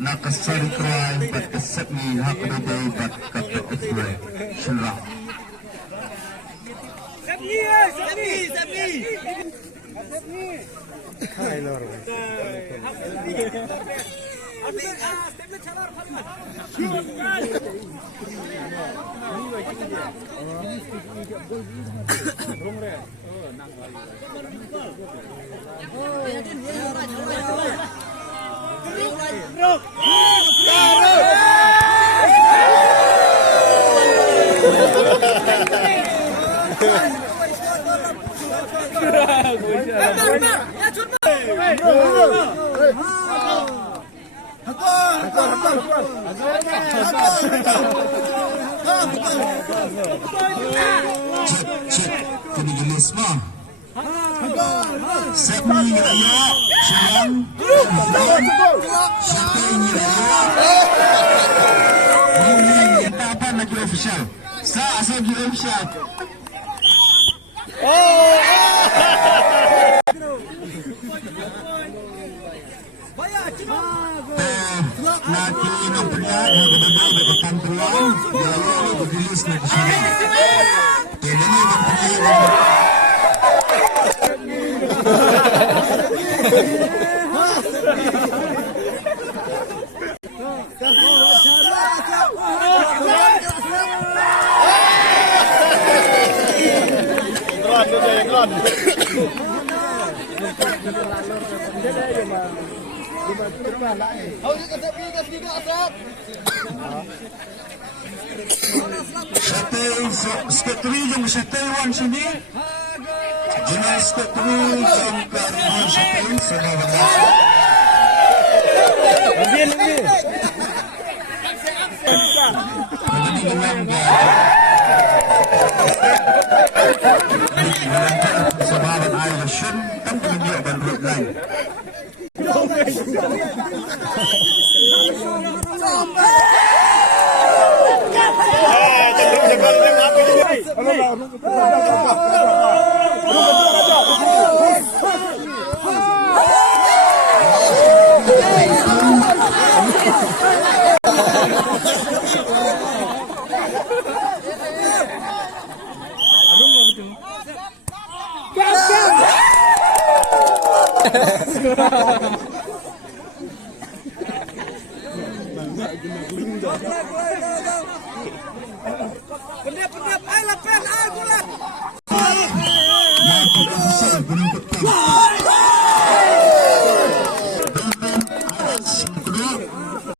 nakasari crime but kasatni holiday but kapit ofre shura kini gelis mah Sepni raya siang Sepni raya ini apa lagi official sa asal lagi official lagi nampak ada tampilan dia bergelis di sini ini nampak Sekretari yang Taiwan sini jenis sekretari yang karena sekretari sebenarnya lebih sabaran air sun kan punya dan road line Benda